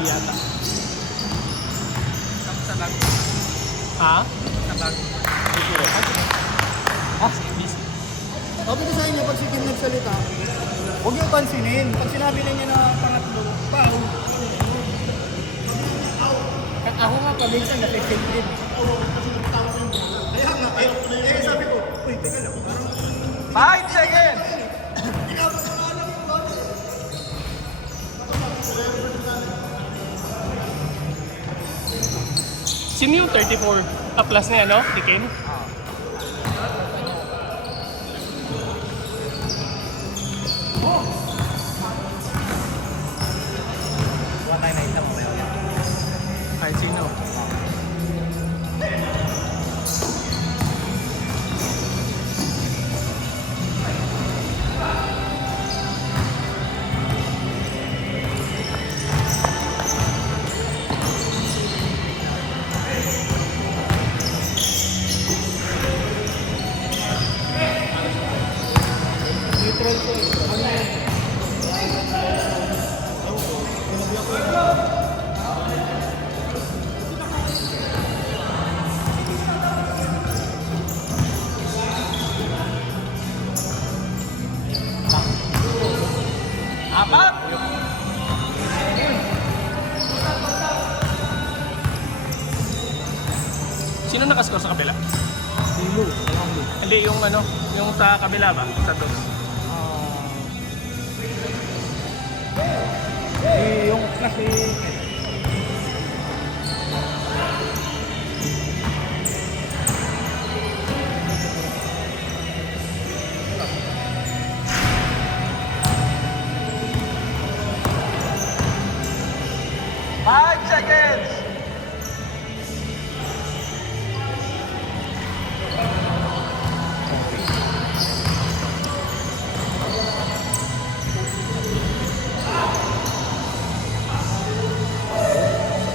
Yata. Sa lag. Ha? Sa lag. Sabi ko sa inyo, pag si Kim nagsalita, huwag yung pansinin. Pag sinabi niya na pangatlo, pao. At ako nga paminsan na-effective din. Kaya nga, sabi ko, uy, teka lang. 5 seconds! Sino yung 34 plus niya, no? Di Kim? Kahit sino. Neutral ko eh. Ano yan? Apat! Sino nakascore sa kabila? Silo. Hindi, yung ano, yung sa kabila ba? Sa dos. Yung kasi... Five seconds!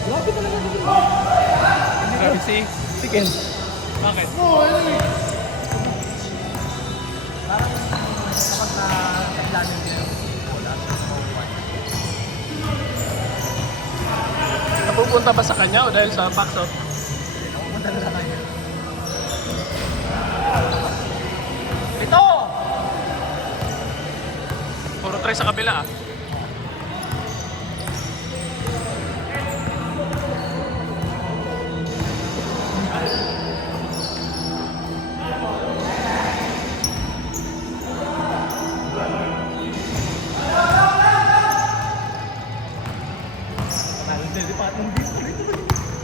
Grabe talaga dito. Grabe si... Si Ken. Bakit? Oo, ano eh. Kapag na-planning din yung bola, Napupunta ba sa kanya o dahil sa box out? napupunta na lang kanya. Ito! Puro try sa kabila ah.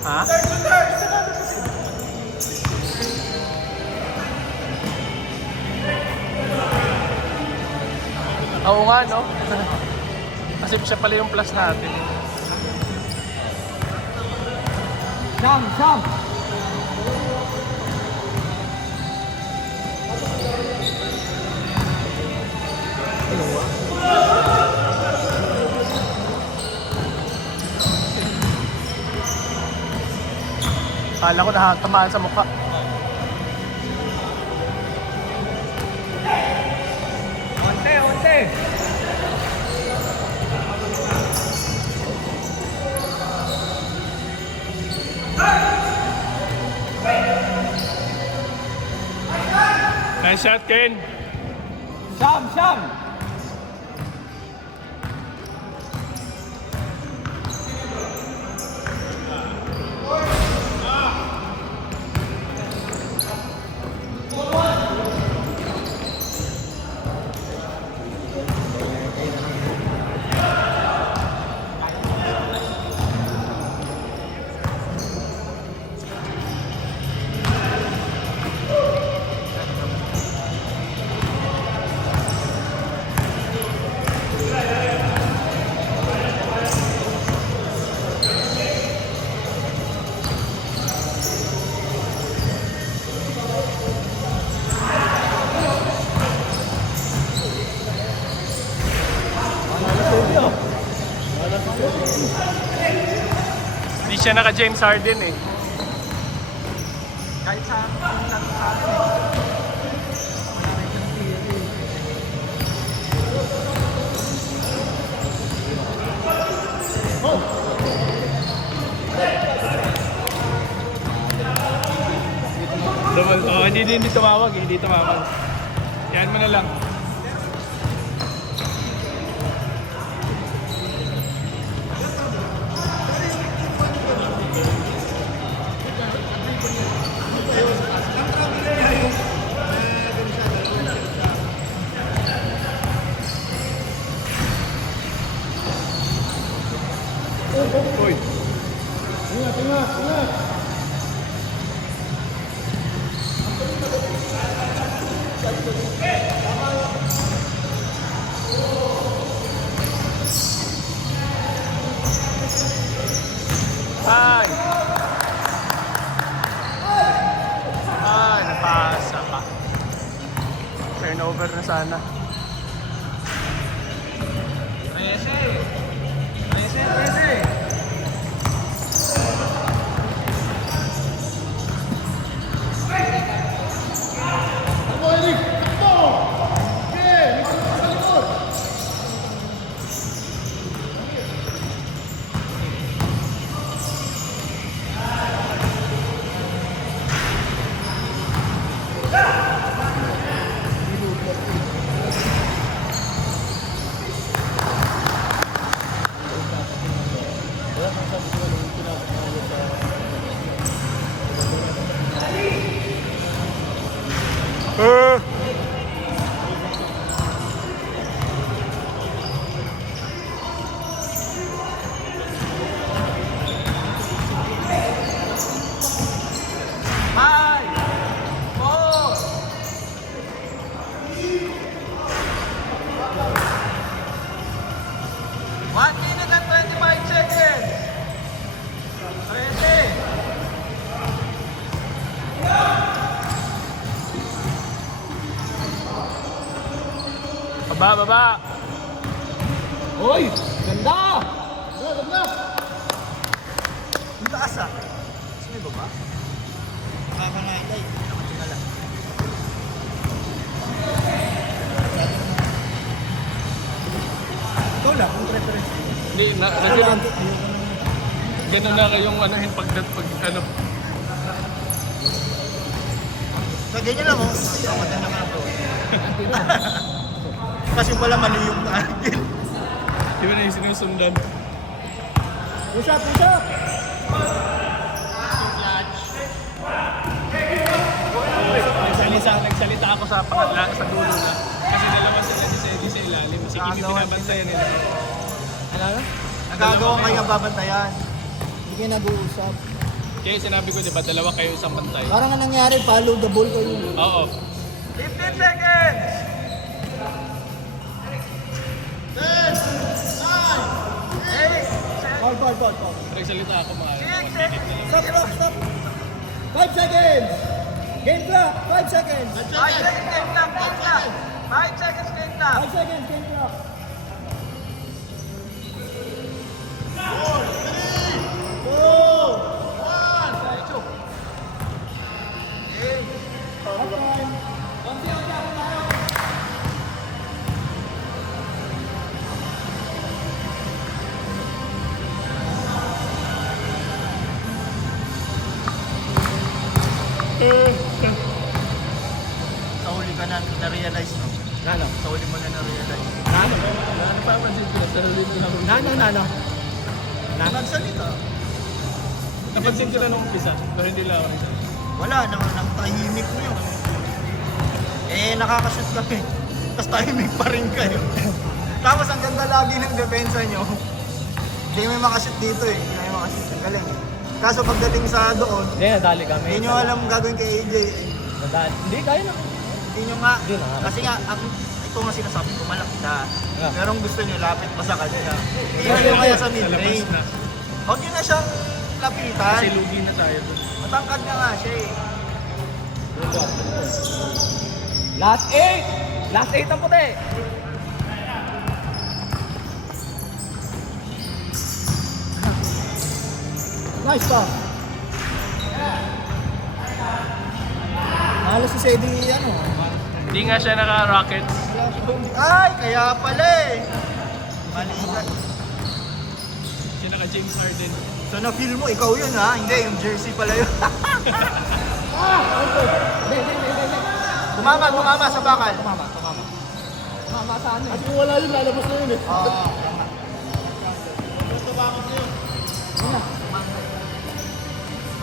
Ha? Oo nga no? Kasi siya pala yung plus natin. Sam, Sam! Kala ko nakatamaan sa mukha. Onte, onte! Nice shot, Ken. Sam, Sam! Hindi siya naka James Harden eh. Kahit sa akin lang sa akin. hindi tumawag eh. Hindi tumawag. Yan mo na lang. Uy. Ingat, ingat, ingat. Ay! Ay, napasa pa. Turnover na sana. 13. Baba, baba! Hoy! Ganda! Ganda! Ang taas ah. Gusto mo yung baba? Nakakangay-ngay. Nakatinga lang. Ikaw lang, kung preference. Hindi, ganun. Ganun na kayong anuhin pag ano. So, ganyan lang oh. Ikaw, maganda ka na bro. Kasi pala mali yung angle. Di ba na yung sinusundan? Push up, push up! Nagsalita ako sa pangatla, sa dulo na. Kasi dalawa sila di sa ilalim. Sige, may binabantayan nila. Ano? Nagagawa kayo babantayan. Hindi kayo nag-uusap. Kaya sinabi ko, di ba, dalawa kayo isang bantay? Parang nga nangyari, follow the ball kayo. Oo. 15 seconds! 10, 9, 8, Foul, foul, foul, foul. Nagsalita ako mga 6 minute na lang. Stop, stop, stop! 5 seconds! Game clock! 5 seconds! 5 seconds game clock, game clock. 5 seconds game clock. 5 seconds, game clock! 4, 3, 2, 1. Half time. Sa huli ka na-realize no? Nano? Sa huli mo na na-realize. Nano? Ano pa pansin ko? Sarili na lang. Nano? Nagsalita. Napansin ko na nung umpisa, pero hindi lang ako nagsalita. Wala, nang tahimik mo yun. Eh, nakakashoot kami. Tapos tahimik pa rin kayo. Tapos ang ganda lagi ng depensa nyo. Hindi may makashoot dito eh. Hindi may makashoot. Ang galing. Kaso pagdating sa doon, Hindi, nadali kami. hindi nyo alam gagawin kay AJ. Nadali. Hindi, kaya na. Hindi nyo nga. Hindi na. Kasi nga, ito nga sinasabi ko, malaki na. Yeah. Pero ang gusto nyo, lapit pa sa kanya. Hindi nyo kaya sa Sa labas mid-range. na. Huwag nyo na siyang lapitan. Kasi lugi na tayo doon. Matangkad na nga siya eh. Last 8! Last 8 ang puti! Nice pass! Mahalo si Sedi, ano? Hindi nga siya naka-rockets. Ay, kaya pala eh. Mali ka. Siya naka-James Harden. So na-feel mo, ikaw yun ha? Hindi, yung jersey pala yun. Hindi. Tumama sa bakal. Mama saan eh? Kasi kung wala yun, lalabas na yun eh. Oo.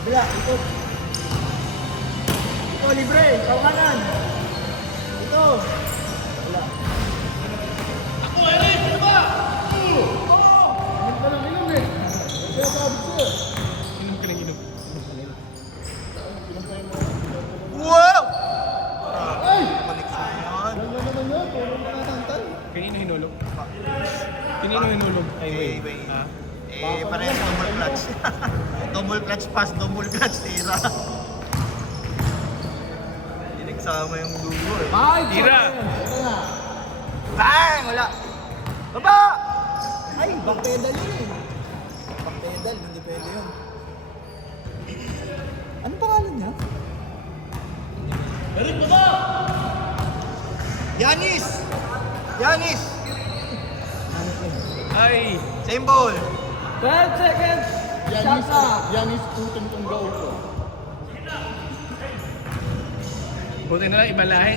Bila, ikot. Ito, libre. Ikaw kanan. Ito. Wala. Ako, Eric! Ano ba? Inom ka lang inom eh. Kaya sabi ko eh. Inom ka ng inom. Wow! Ay! Baliktad yan. Ganda naman yun. Puro nakatangtal. Kanino hinulog? Kanino hinulog? Ay, wait. Wait. Ah. Parehas double clutch. Double clutch pass, double clutch tira. Hindi nagsama yung dugo eh. Ay! Tira! Ito na. Bang! Wala. Baba! Ay! Back pedal yun eh. Back pedal. Hindi pwede yun. Ano pangalan niya? Yanis! Yanis! Ay! Same ball. 12 seconds! Yanis putin kong gaw ko. Buti na lang, ibang lahi.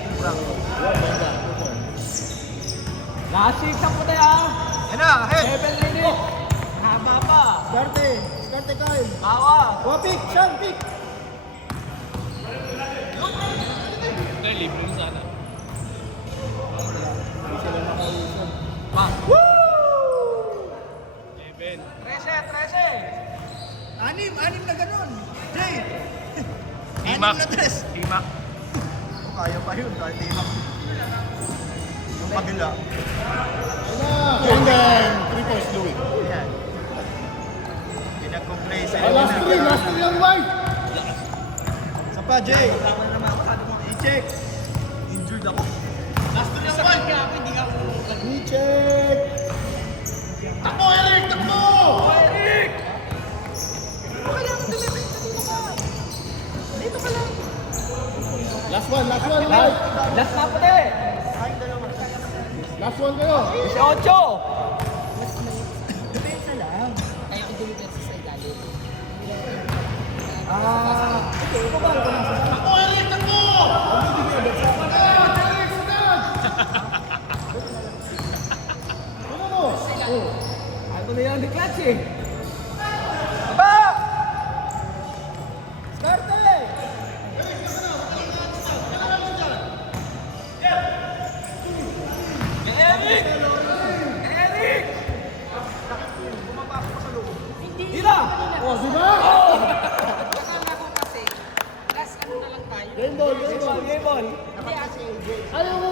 Last 6 ang puti ah! Yan na, head! 7 minutes! Haba pa! Skarte! Skarte Kyle! Bawa! O, pick! Sean, pick! Ito, libre mo sana. Pa! Woo! 11. 13! Anim na ganun! Jay! Imak. na tres. Imak. Oh, kaya pa yun, kahit timak. Yung kabila. And then, 3 points, Louis. Yan. Pinag-complain sa Last 3 lang, Mike. Sa pa, Jay. I-check. Injured ako. I-check! Takbo, Eric! Takbo! Last one, Mike. Last na puti! Last one kayo. 18! Depensa lang. Kaya ko dumipensa sa ilalim. Okay, babalo ko lang sa Takbo, Eric! Takbo! Ano mo? Ano na yan, the clutch eh! Baba! Skarte! Eric! Eric! Tira! Oh, di ba? Akala ko kasi, last ano na lang tayo. Game ball, game Game ball. ball, game ball. Hindi kasi, Ayaw mo